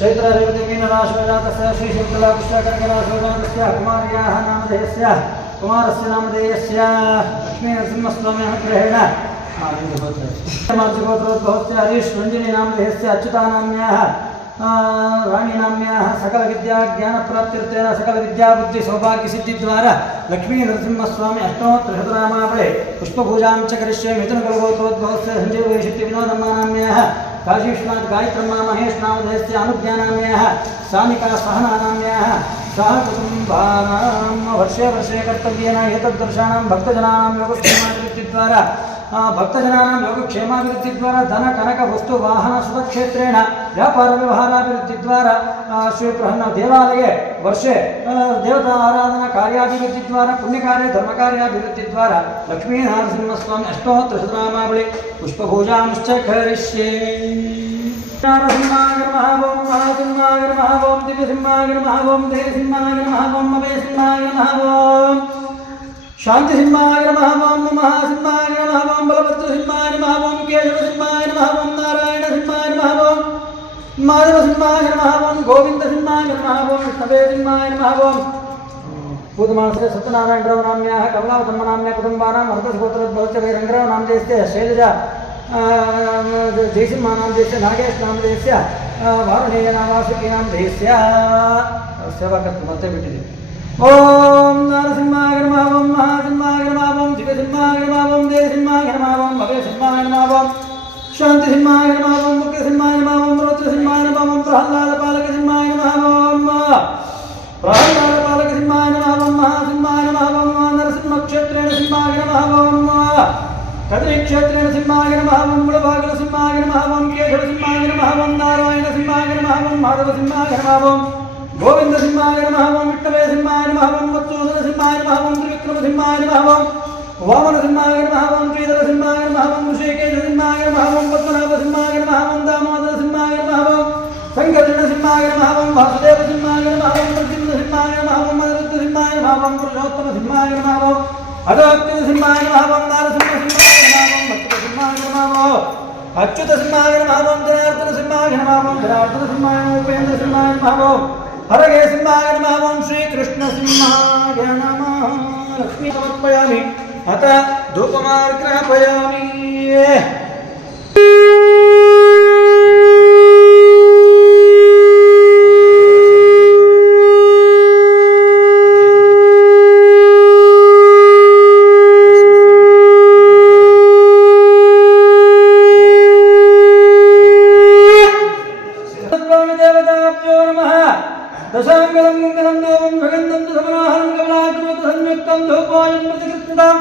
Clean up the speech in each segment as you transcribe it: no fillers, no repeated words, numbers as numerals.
चैत्र रेवती राशि श्री शीतला कुमार्याः नामधेयस्य कुमारस्य नामधेयस्य लक्ष्मी नरसिंहस्वामी अनुग्रहेण गोत्रोद्भवस्य हरीश रंजनी नामधेयस्य अच्युतानाम्याः राणी नाम्याः सकल विद्या ज्ञान प्राप्त्यर्थेन सकल विद्या बुद्धि सौभाग्य सिद्धि द्वारा लक्ष्मी नरसिंहस्वामी अष्टोत्तर शतनामावळे पुष्पपूजां च करिष्ये मिथुन कुलगोत्रोद्भवस्य संजीव वैशिष्ट्य विनोदम्मा नाम्याः काशीनाथ गायत्रम्मा महेश नामधेयस्य अनुज्ञानाम्याः सानिका सहना नाम्याः सह कुटुम्बानां वर्षे वर्षे कर्तव्येन एतद्दर्शानां भक्तजनानां योगक्षेमाभिवृद्धिद्वारा भक्तजनानां योगक्षेमाभिवृद्धिद्वारा धन कनक वस्तु वाहन सुखक्षेत्रेण व्यापार व्यवहाराभिवृद्धिद्वारा श्री प्रहन्न देवालये वर्षे देवता आराधना कार्याभिवृद्धिद्वारा पुण्यकार्य धर्मकार्याभिवृद्धिद्वारा लक्ष्मी नरसिंहस्वामी अष्टोत्तर शतनामावळि पुष्पपूजांश्च करिष्ये। नारसिंहाय नमः ओं महासिंहाय नमः ओं दिव्यसिंहाय नमः ओं धैर्यसिंहाय नमः ओं अभयसिंहाय नमः ओं शांतिसिंहाय नमः ओं महासिंहाय नमः ओं बलभद्रसिंहाय नमः ओं केशवसिंहाय नमः ओं नारायणसिंहाय नमः ओं माधवसिंहाय नमः ओं गोविंदसिंहाय नमः ओं विष्णवेसिंहाय नमः ओं पूतमानसे सत्यनारायणराव नाम्याः कमलावतम्म नाम्या कुटुम्बानां अर्धसुगोत्रोद्भवस्य वैरङ्गराव नामधेयस्य शैलजा जयसिंह नामधेयस्य नागेश नामधेयस्य वारुणेय नामासुकी नामधेयस्य सेवा कर्तुं ಮತ್ತೆ ಬಿಟ್ಟಿದೆ। ओम नारसिंहाय नमः ओं महासिंहाय नमः ओं दिव्यसिंहाय नमः ओं देवसिंहाय नमः ओं भव्यसिंहाय नमः ओं शांतिसिंहाय नमः ओं मुक्तिसिंहाय नमः ओं रौद्रसिंहाय नमः ओं प्रह्लादपालकसिंहाय नमः ओं प्रह्लादपालकसिंहाय नमः ओं महासिंहाय नमः ओं नरसिंहक्षेत्रेण सिंहाय नमः ओं कदलीक्षेत्रेण सिंहाय नमः ओं मुळभागलसिंहाय नमः ओं केशवसिंहाय नमः ओं नारायणसिंहाय नमः ओं माधवसिंहाय नमः ओं गोविंदसिंहाय नमः ओं विष्णवेसिंहाय नमः ओं मत्सूदनसिंहाय नमः ओं त्रिविक्रमसिंहाय नमः ओं वामनसिंहाय नमः ओं श्रीधरसिंहाय नमः ओं ऋषिकेशसिंहाय नमः ओं पद्मनाभसिंहाय नमः ओं दामोदरसिंहाय नमः ओं शङ्करसिंहाय नमः ओं वासुदेवसिंहाय नमः ओं नमः पुरुषोत्तम सिंहाय नमः अदोक्ति सिंहाय नमः नारसिंह सिंहाय नमः भक्त सिंहाय नमः अच्युत सिंहाय नमः जनार्दन सिंहाय नमः जनार्दन सिंहाय नमः उपेन्द्र सिंहाय नमः हरगे सिंहाय नमः श्री कृष्ण सिंहाय नमः लक्ष्मी समर्पयामि अथ धूपमार्ग्रहपयामि दशांगलं मंगलं देवं भगवन्तं समनाहं कमलाकृत संयुक्तं धूपायं प्रतिकृतं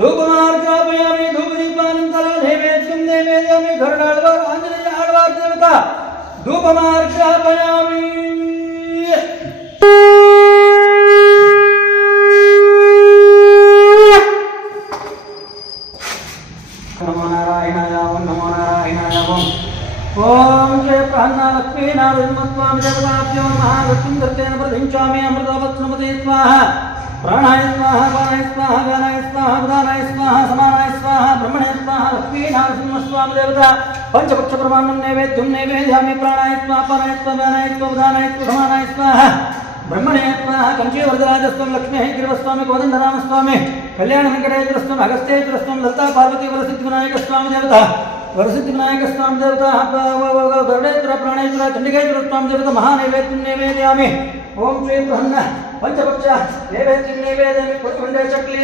धूपमार्ग्रहपयामि धूपदीपानन्तरं नैवेद्यं नैवेद्यामि गरुडाழ்வார் आञ्जनेय आழ்वार देवता धूपमार्ग्रहपयामि नमो नारायणाय नमो नारायणाय ओम जय प्रहन्ना लक्ष्मी नारसिंहस्वामी देवताभ्यो नमः लक्ष्मीं दत्तेन प्रदिञ्चामि अमृतवत्सुमते स्वाहा प्राणाय स्वाहा पानाय स्वाहा व्यानाय स्वाहा उदानाय स्वाहा समानाय स्वाहा ब्रह्मणे स्वाहा लक्ष्मी नारसिंहस्वामी देवता पंचपक्ष प्रमाणं नैवेद्यं नैवेद्यामि प्राणाय स्वाहा पानाय स्वाहा व्यानाय स्वाहा उदानाय स्वाहा समानाय स्वाहा ब्रह्मणे स्वाहा कंचीवरदराजस्वामी लक्ष्मीः गिरिवस्वामी कोदण्डरामस्वामी कल्याण वेंकटेश्वरस्वामी अगस्त्येश्वरस्वामी ललिता पार्वती वरसिद्धिविनायकस्वामी देवता वरसिद्धिविनायक स्वामी देवता गरुडेश्वर प्राणेश्वर चंडिकेश्वर स्वामी देवता महानैवेद्यं नैवेद्यामि ओम श्री प्रहन्न पंचपक्ष नैवेद्यं नैवेद्यामि पुष्पंडे चक्ली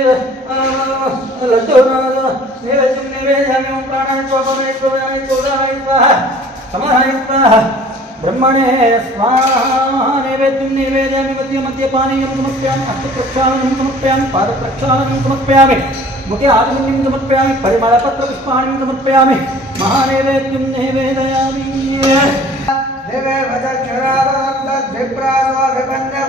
लड्डू नैवेद्यं नैवेद्यामि ओम प्राणाय स्वाहा स्वाहा समानाय स्वाहा ब्रह्मणे स्वाहा नैवेद्यं नैवेद्यामि मध्ये मध्ये पानीयं समर्पयामि हस्तप्रक्षालनं समर्पयामि पादप्रक्षालनं समर्पयामि मुखे आगमनीं समर्पयामि परिमलपत्रपुष्पाणिं समर्पयामि महानैवेद्यं नैवेदयामि देवे वदक्षरादान्तद्विप्रासोऽभिपन्य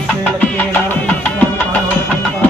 श्री लक्ष्मी नारायण स्वामी